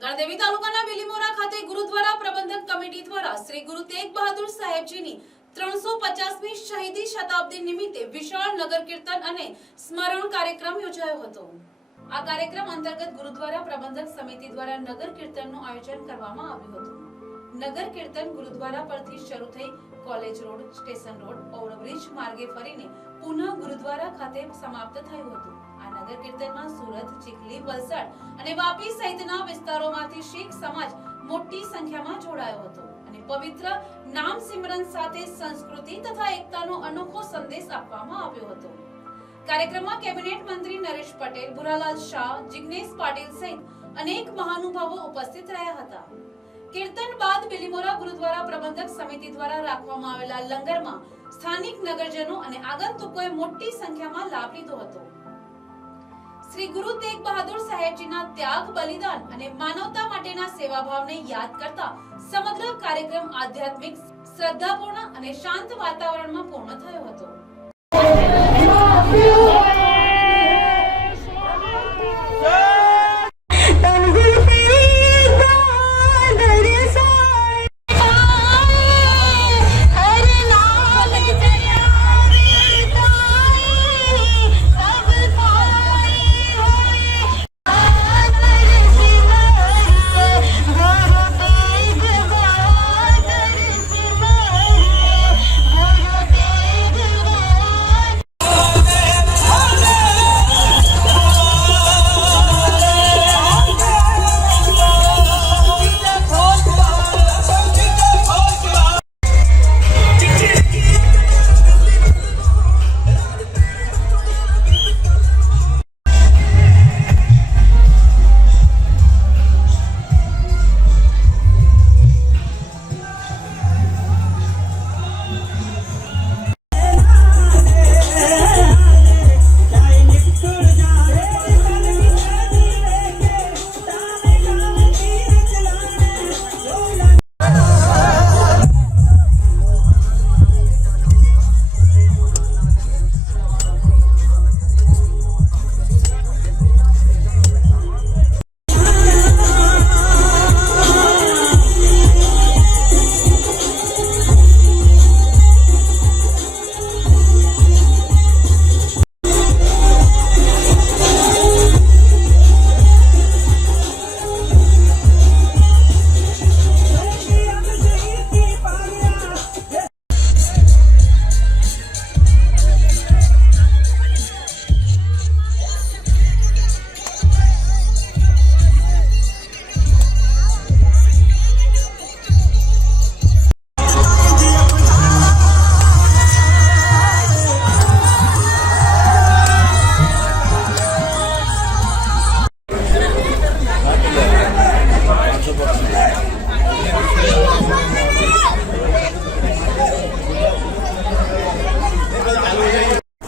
ગણદેવી તાલુકાના બિલીમોરા ખાતે ગુરુદ્વારા પ્રબંધક કમિટી દ્વારા શ્રી ગુરુ તેગ બહાદુર સાહેબજીની 350મી શહીદી શતાબ્દી નિમિત્તે વિશાળ નગર કીર્તન અને સ્મરણ કાર્યક્રમ યોજાયો હતો। આ કાર્યક્રમ અંતર્ગત ગુરુદ્વારા પ્રબંધક સમિતિ દ્વારા નગર કીર્તનનું આયોજન કરવામાં આવ્યું હતું। નગર કીર્તન ગુરુદ્વારા પરથી શરૂ થઈ college road, station road, overbridge માર્ગે ફરીને પુનઃ ગુરુદ્વારા ખાતે સમાપ્ત થયું હતું। આ નગર કીર્તનમાં સુરત, ચીખલી, વલસાડ અને વાપી સહિતના વિસ્તારોમાંથી શીખ સમાજ મોટી સંખ્યામાં જોડાયો હતો અને પવિત્ર નામ સિમરન સાથે સંસ્કૃતિ તથા એકતાનો અનોખો સંદેશ આપવામાં આવ્યો હતો। કાર્યક્રમમાં કેબિનેટ મંત્રી નરેશ પટેલ, ભુરાલાલ શાહ, જિગ્નેશ પાટીલ સહિત અનેક મહાનુભાવો ઉપસ્થિત રહ્યા હતા। કીર્તન બાદ બિલીમોરા ગુરુદ્વારા પ્રબંધક સમિતિ દ્વારા રાખવામાં આવેલા લંગરમાં સ્થાનિક નગરજનો અને આગંતુકોએ મોટી સંખ્યામાં લાભ લીધો હતો। શ્રી ગુરુ તેગ બહાદુર સાહેબજીના ત્યાગ, બલિદાન અને માનવતા માટેના સેવાભાવને યાદ કરતા સમગ્ર કાર્યક્રમ આધ્યાત્મિક, શ્રદ્ધાપૂર્ણ અને શાંત વાતાવરણમાં પૂર્ણ થયો હતો।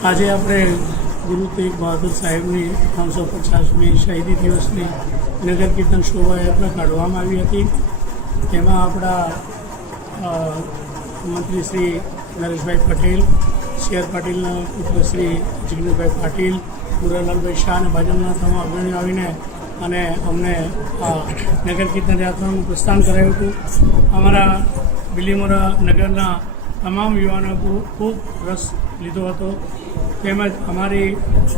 આજે આપણે ગુરુ તેગ બહાદુર સાહેબની 350મી શહીદી દિવસની નગર કીર્તન શોભાયાત્રા કાઢવામાં આવી હતી। તેમાં આપણા મંત્રી શ્રી નરેશભાઈ પટેલ, સી આર પાટીલના પુત્ર શ્રી જિગ્નેશભાઈ પાટીલ, ભુરાલાલભાઈ શાહ અને ભાજપના તમામ અગ્રણીઓ આવીને અને અમને આ નગર કીર્તન યાત્રાનું પ્રસ્થાન કરાયું હતું। અમારા બિલીમોરા નગરના તમામ યુવાનો ખૂબ રસ લીધો હતો। તેમજ અમારી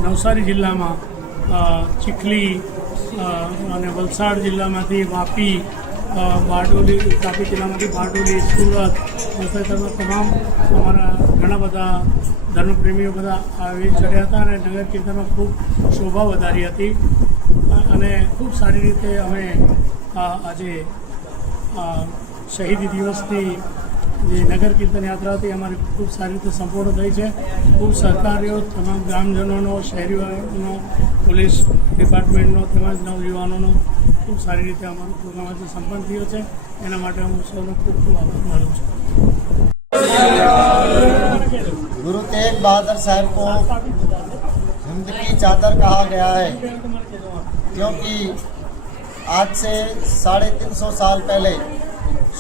નવસારી જિલ્લામાં ચીખલી અને વલસાડ જિલ્લામાંથી વાપી, બારડોલી, તાપી જિલ્લામાંથી બારડોલી, સુરત, વલસાડમાં તમામ અમારા ઘણા બધા ધર્મપ્રેમીઓ બધા આવી ચડ્યા હતા અને નગર કીર્તનમાં ખૂબ શોભા વધારી હતી અને ખૂબ સારી રીતે અમે આજે શહીદી દિવસની જે નગર કીર્તન યાત્રા હતી અમારી ખૂબ સારી રીતે સંપૂર્ણ થઈ છે। ખૂબ સહકારીઓ, તમામ ગ્રામજનોનો, શહેરીઓનો, પોલીસ ડિપાર્ટમેન્ટનો તેમજ નવયુવાનોનો ખૂબ સારી રીતે અમારો પ્રોગ્રામ આજે સંપન્ન થયો છે। એના માટે હું સૌનો ખૂબ ખૂબ આભાર માનું છું। गुरु तेग बहादुर साहब को हिंद की चादर कहा गया है क्योंकि आज से 350 साल पहले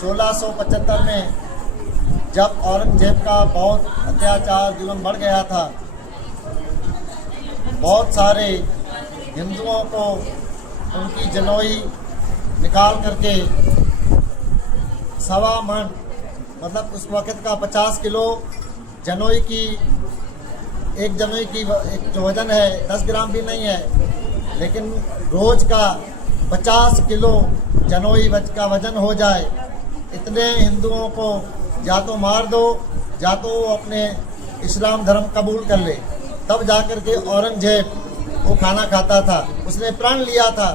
1675 में जब औरंगजेब का बहुत अत्याचार जुल्म बढ़ गया था, बहुत सारे हिंदुओं को उनकी जनोई निकाल करके सवा मन मतलब उस वक़्त का 50 किलो जनोई की, एक जनोई की एक जो वज़न है 10 ग्राम भी नहीं है, लेकिन रोज़ का 50 किलो जनोई का वज़न हो जाए, इतने हिंदुओं को या तो मार दो या तो वो अपने इस्लाम धर्म कबूल कर ले, तब जाकर के औरंगजेब वो खाना खाता था। उसने प्रण लिया था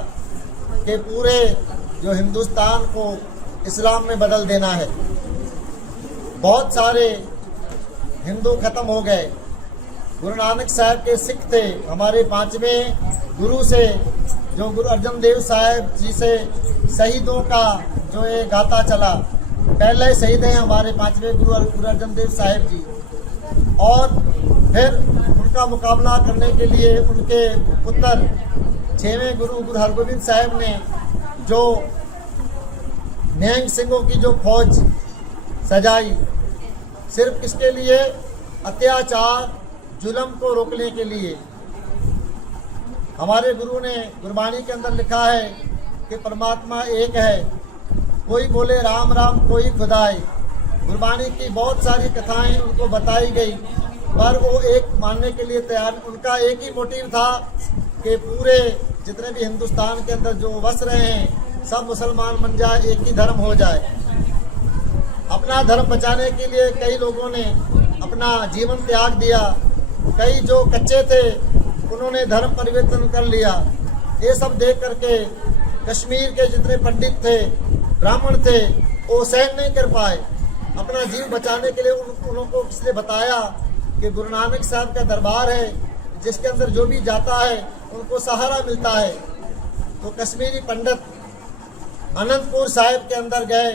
कि पूरे जो हिंदुस्तान को इस्लाम में बदल देना है। बहुत सारे हिंदू खत्म हो गए। गुरु नानक साहब के सिख थे, हमारे 5वें गुरु से जो गुरु अर्जन देव साहब जी से शहीदों का जो ये गाथा चला, पहले शहीद हैं हमारे 5वें गुरु अर्जन देव साहब जी, और फिर उनका मुकाबला करने के लिए उनके पुत्र 6वें गुरु हरगोबिंद साहब ने जो निहंग सिंहों की जो फौज सजाई, सिर्फ किसके लिए? अत्याचार जुल्म को रोकने के लिए। हमारे गुरु ने गुरबाणी के अंदर लिखा है कि परमात्मा एक है, कोई बोले राम राम कोई खुदाई। गुरबाणी की बहुत सारी कथाएं उनको बताई गई, पर वो एक मानने के लिए तैयार। उनका एक ही मोटिव था कि पूरे जितने भी हिंदुस्तान के अंदर जो बस रहे हैं सब मुसलमान बन जाए, एक ही धर्म हो जाए। अपना धर्म बचाने के लिए कई लोगों ने अपना जीवन त्याग दिया, कई जो कच्चे थे उन्होंने धर्म परिवर्तन कर लिया। ये सब देख करके कश्मीर के जितने पंडित थे, ब्राह्मण थे, वो सहन नहीं कर पाए। अपना जीव बचाने के लिए उनको किसने बताया कि गुरु नानक साहब का दरबार है जिसके अंदर जो भी जाता है उनको सहारा मिलता है। तो कश्मीरी पंडित अनंतपुर साहिब के अंदर गए,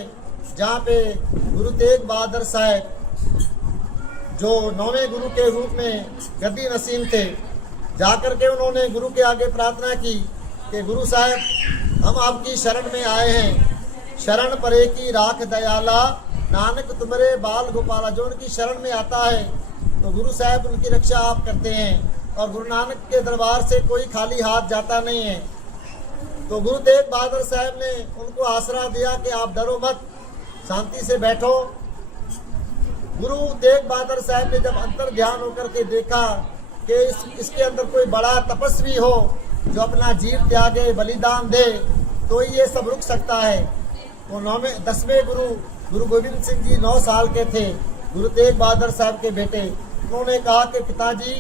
जहाँ पे गुरु तेग बहादुर साहब जो 9वें गुरु के रूप में गद्दी नसीम थे, जाकर के उन्होंने गुरु के आगे प्रार्थना की कि गुरु साहब हम आपकी शरण में आए हैं, शरण परे की राख दयाला, नानक तुम्हारे बाल गोपाला। जो उनकी शरण में आता है तो गुरु साहब उनकी रक्षा आप करते हैं, और गुरु नानक के दरबार से कोई खाली हाथ जाता नहीं है। तो गुरु तेग बहादुर साहब ने उनको आसरा दिया कि आप डरो मत, शांति से बैठो। गुरु तेग बहादुर साहब ने जब अंतर ध्यान होकर के देखा कि इसके अंदर कोई बड़ा तपस्वी हो जो अपना जीव त्यागे, बलिदान दे, तो ये सब रुक सकता है। तो 10वें गुरु गोविंद सिंह जी 9 साल के थे, गुरु तेग बहादुर साहब के बेटे। उन्होंने कहा कि पिताजी,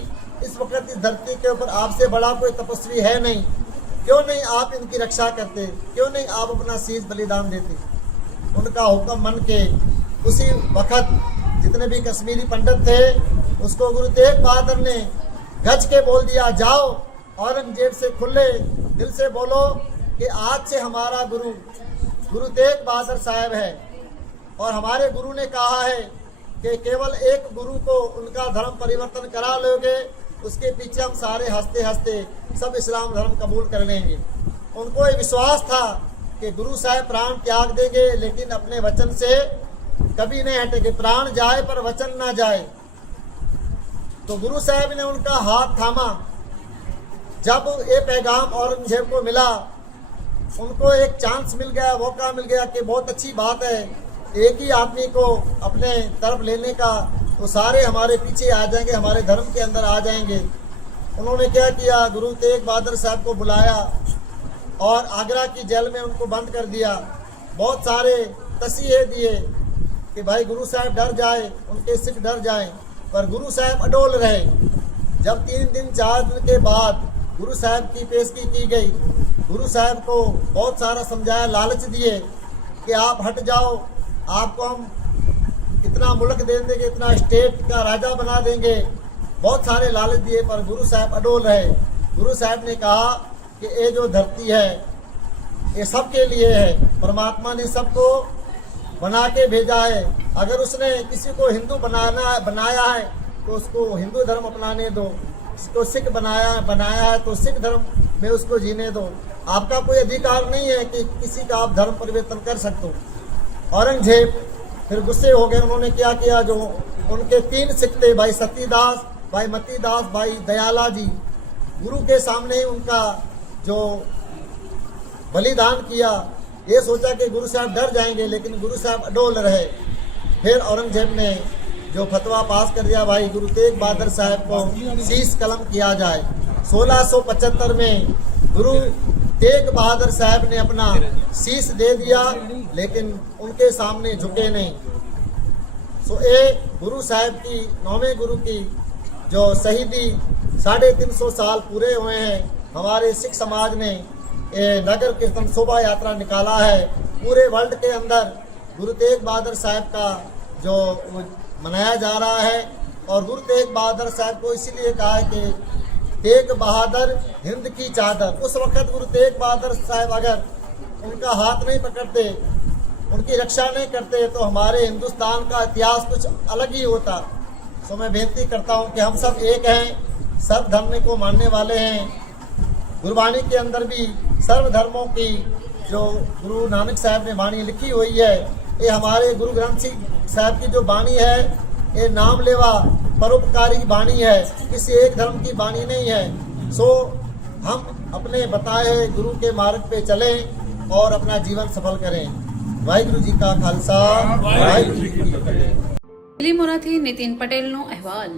इस वक्त इस धरती के ऊपर आपसे बड़ा कोई तपस्वी है नहीं, क्यों नहीं आप इनकी रक्षा करते, क्यों नहीं आप अपना शीश बलिदान देते। उनका हुक्म मन के उसी वक्त जितने भी कश्मीरी पंडित थे उसको गुरु तेग बहादुर ने गज के बोल दिया, जाओ औरंगजेब से खुले दिल से बोलो कि आज से हमारा गुरु तेग बहादुर साहब है, और हमारे गुरु ने कहा है कि केवल एक गुरु को उनका धर्म परिवर्तन करा लोगे, उसके पीछे हम सारे हंसते हंसते सब इस्लाम धर्म कबूल कर लेंगे। उनको ये विश्वास था कि गुरु साहब प्राण त्याग देंगे लेकिन अपने वचन से कभी नहीं हटेंगे, प्राण जाए पर वचन ना जाए। तो गुरु साहब ने उनका हाथ थामा। जब ये पैगाम औरंगजेब को मिला, उनको एक चांस मिल गया, मौका मिल गया कि बहुत अच्छी बात है, एक ही आदमी को अपने तरफ लेने का, तो सारे हमारे पीछे आ जाएंगे, हमारे धर्म के अंदर आ जाएंगे। उन्होंने क्या किया, गुरु तेग बहादुर साहब को बुलाया और आगरा की जेल में उनको बंद कर दिया। बहुत सारे तसीहे दिए कि भाई गुरु साहब डर जाए, उनके सिख डर जाए, पर गुरु साहब अडोल रहे। जब 3 दिन 4 दिन के बाद गुरु साहब की पेशगी की गई, गुरु साहब को बहुत सारा समझाया, लालच दिए कि आप हट जाओ, आपको हम इतना मुल्क दे देंगे, इतना स्टेट का राजा बना देंगे, बहुत सारे लालच दिए, पर गुरु साहब अडोल रहे। गुरु साहब ने कहा कि ये जो धरती है ये सबके लिए है, परमात्मा ने सबको बना के भेजा है। अगर उसने किसी को हिंदू बनाया है तो उसको हिंदू धर्म अपनाने दो, उसको सिख बनाया है तो सिख धर्म में उसको जीने दो। आपका कोई अधिकार नहीं है कि किसी का आप धर्म परिवर्तन कर सकते हो। औरंगजेब फिर गुस्से हो गए। उन्होंने क्या किया, जो उनके 3 सिख थे, भाई सतीदास, भाई मतीदास, भाई दयाला जी, गुरु के सामने ही उनका जो बलिदान किया, ये सोचा कि गुरु साहब डर जाएंगे, लेकिन गुरु साहब अडोल रहे। फिर औरंगजेब ने जो फतवा पास कर दिया, भाई गुरु तेग बहादुर साहब को शीश कलम किया जाए। 1675 में गुरु तेग बहादुर साहब ने अपना शीश दे दिया, लेकिन उनके सामने झुके नहीं। सो ये गुरु साहब की 9वें गुरु की जो शहीदी 350 साल पूरे हुए हैं, हमारे सिख समाज ने ये नगर कीर्तन शोभा यात्रा निकाला है। पूरे वर्ल्ड के अंदर गुरु तेग बहादुर साहब का जो मनाया जा रहा है। और गुरु तेग बहादुर साहब को इसीलिए कहा है कि तेग बहादुर हिंद की चादर। उस वक्त गुरु तेग बहादुर साहब अगर उनका हाथ नहीं पकड़ते, उनकी रक्षा नहीं करते, तो हमारे हिंदुस्तान का इतिहास कुछ अलग ही होता। तो मैं बेनती करता हूँ कि हम सब एक हैं, सर्व धर्म को मानने वाले हैं। गुरबाणी के अंदर भी सर्व धर्मों की जो गुरु नानक साहब ने वाणी लिखी हुई है, ये हमारे गुरु ग्रंथ साहब की जो वाणी है, ये नाम लेवा परोपकारी वाणी है, किसी एक धर्म की वाणी नहीं है। सो हम अपने बताए हुए गुरु के मार्ग पे चलें और अपना जीवन सफल करें। वाहिगुरु जी का खालसा, वाहिगुरु जी की फतेह। લીમોરાથી નીતિન પટેલનો અહેવાલ।